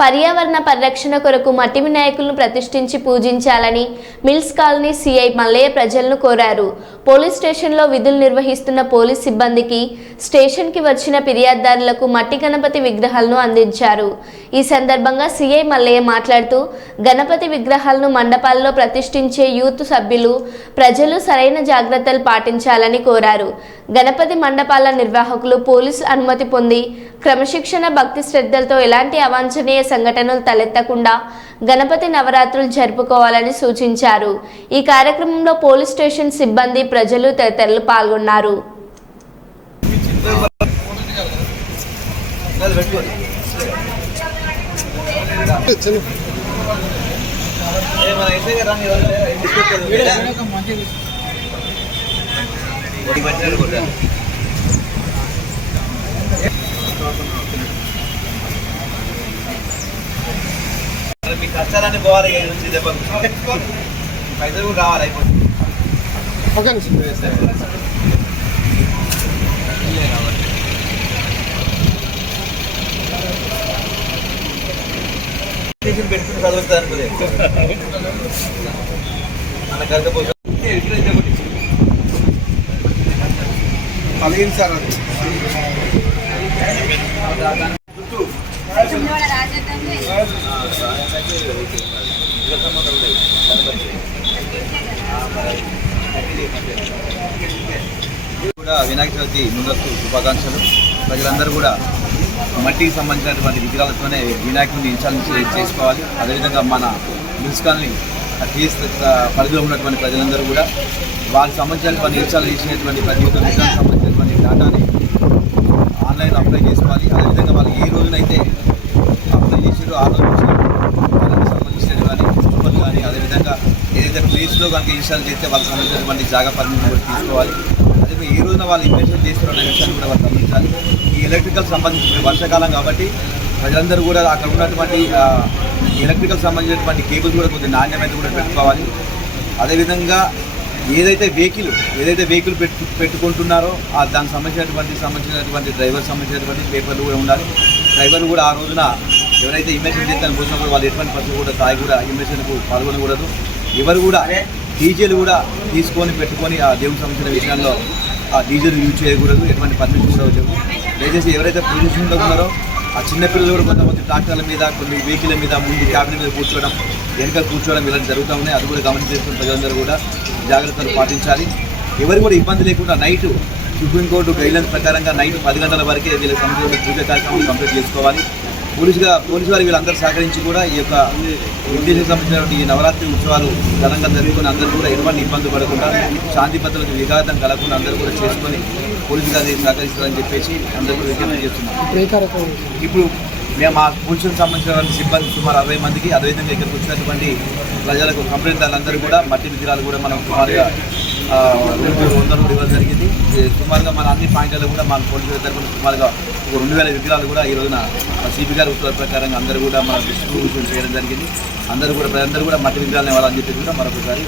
పర్యావరణ పరిరక్షణ కొరకు మట్టి వినాయకులను ప్రతిష్ఠించి పూజించాలని మిల్స్ కాలనీ సిఐ మల్లయ్య ప్రజలను కోరారు. పోలీస్ స్టేషన్లో విధులు నిర్వహిస్తున్న పోలీస్ సిబ్బందికి స్టేషన్కి వచ్చిన ఫిర్యాదుదారులకు మట్టి గణపతి విగ్రహాలను అందించారు. ఈ సందర్భంగా సిఐ మల్లయ్య మాట్లాడుతూ గణపతి విగ్రహాలను మండపాల్లో ప్రతిష్ఠించే యూత్ సభ్యులు ప్రజలు సరైన జాగ్రత్తలు పాటించాలని కోరారు. గణపతి మండపాల నిర్వాహకులు పోలీసు అనుమతి పొంది క్రమశిక్షణ భక్తి శ్రద్ధలతో ఎలాంటి అవాంఛనీయ సంఘటనలు తలెత్తకుండా గణపతి నవరాత్రులు జరుపుకోవాలని సూచించారు. ఈ కార్యక్రమంలో పోలీస్ స్టేషన్ సిబ్బంది ప్రజలు తదితరులు పాల్గొన్నారు. మీ కష్టాలన్నీ పోవాలి నుంచి దెబ్బలు పైసలు కూడా రావాలి అయిపోతుంది. స్టేషన్ పెట్టుకుని చదువుతుంది అనుకోలే మన గర్భపోషం కలిగింది సార్ అది. కూడా వినాయక చవితి ముందస్తు శుభాకాంక్షలు. ప్రజలందరూ కూడా మట్టికి సంబంధించినటువంటి విగ్రహాలతోనే వినాయకుడిని ఇన్స్టాల్ చేసుకోవాలి. అదేవిధంగా మన మున్సిపాలిటీ టీఎస్ పరిధిలో ఉన్నటువంటి ప్రజలందరూ కూడా వారికి సంబంధించినటువంటి ఇన్స్టాల్ చేసినటువంటి ప్రతి ఒక్క విగ్రహానికి సంబంధించినటువంటి డేటాని ఆన్లైన్ అప్లై చేసుకోవాలి. అదేవిధంగా వాళ్ళు ఏ రోజునైతే అప్లై చేసారో ఆ రోజు వాళ్ళకి సంబంధించినవి కానీ పుస్తకాలు కానీ అదేవిధంగా ఏదైతే ప్లేస్లో కనుక ఇన్స్టాల్ చేస్తే వాళ్ళకి సంబంధించినటువంటి జాగా పరిమితి కూడా తీసుకోవాలి. అదే వాళ్ళు ఇన్వెస్ట్మెంట్ చేస్తున్న విషయాన్ని కూడా వాళ్ళు గమనించాలి. ఈ ఎలక్ట్రికల్ సంబంధించి వర్షాకాలం కాబట్టి ప్రజలందరూ కూడా అక్కడ ఉన్నటువంటి ఎలక్ట్రికల్ సంబంధించినటువంటి కేబుల్స్ కూడా కొంచెం నాణ్యమైన కూడా పెట్టుకోవాలి. అదేవిధంగా ఏదైతే వెహికల్ ఏదైతే వెహికల్ పెట్టు పెట్టుకుంటున్నారో ఆ దానికి సంబంధించినటువంటి సంబంధించినటువంటి డ్రైవర్ సంబంధించినటువంటి పేపర్లు కూడా ఉండాలి. డ్రైవర్ కూడా ఆ రోజున ఎవరైతే ఇన్వెస్ట్మెంట్ చేస్తాను పోసినప్పుడు వాళ్ళు ఎటువంటి పరిస్థితి కూడా తాగి కూడా ఇన్వెస్ట్మెంట్కు పాల్గొనకూడదు. ఎవరు కూడా డీజేలు కూడా తీసుకొని పెట్టుకొని ఆ దేవునికి సంబంధించిన విషయాల్లో ఆ డీజిల్ యూజ్ చేయకూడదు ఎటువంటి పర్మిషన్ కూడా లేవు దయచేసి ఎవరైతే పొజిషన్లో ఉన్నారో ఆ చిన్నపిల్లలు కూడా కొంతమంది ట్రాక్టర్ల మీద కొన్ని వెహికల్ మీద ముందు క్యాబిన్ మీద కూర్చోవడం వెనక కూర్చోవడం ఇలాంటి జరుగుతూ ఉన్నాయి. అది కూడా గమనించేస్తున్న ప్రజలందరూ కూడా జాగ్రత్తలు పాటించాలి. ఎవరు కూడా ఇబ్బంది లేకుండా నైట్ సుప్రీంకోర్టు గైడ్లైన్స్ ప్రకారంగా నైట్ పది గంటల వరకే వీళ్ళ సంబంధించిన పూజ కార్యక్రమం కంప్లీట్ చేసుకోవాలి. పోలీసుగా పోలీసు వారు వీళ్ళందరూ సహకరించి కూడా ఈ యొక్క ఉద్దేశం సంబంధించినటువంటి ఈ నవరాత్రి ఉత్సవాలు ఘనంగా జరుపుకొని అందరూ కూడా ఎటువంటి ఇబ్బంది పడకుండా శాంతి భద్రతలకు విఘాతం కలగకుండా అందరూ కూడా చేసుకొని పోలీసు గారు సహకరిస్తారని చెప్పేసి అందరూ కూడా విజ్ఞప్తి చేస్తున్నారు. ఇప్పుడు మేము మా పురుషులకు సంబంధించినటువంటి సిబ్బంది సుమారు అరవై మందికి అదేవిధంగా ఇక్కడికి వచ్చినటువంటి ప్రజలకు కంప్లైంట్ అందరూ కూడా మట్టి విగ్రహాలు కూడా మనం సుమారుగా ఆ, రెండు ఇవ్వడం జరిగింది. సుమారుగా మన అన్ని పాయింట్లలో కూడా మన పోలీసుల తరఫున సుమారుగా ఒక రెండు వేల విగ్రహాలు కూడా ఈ రోజున సిపి గారి ఉత్తర్వుల ప్రకారంగా అందరూ కూడా మన డిస్ట్రిబ్యూషన్ చేయడం జరిగింది. అందరూ కూడా ప్రజలందరూ కూడా మట్టి విగ్రహాలు ఇవ్వాలని చెప్పి కూడా మరొకసారి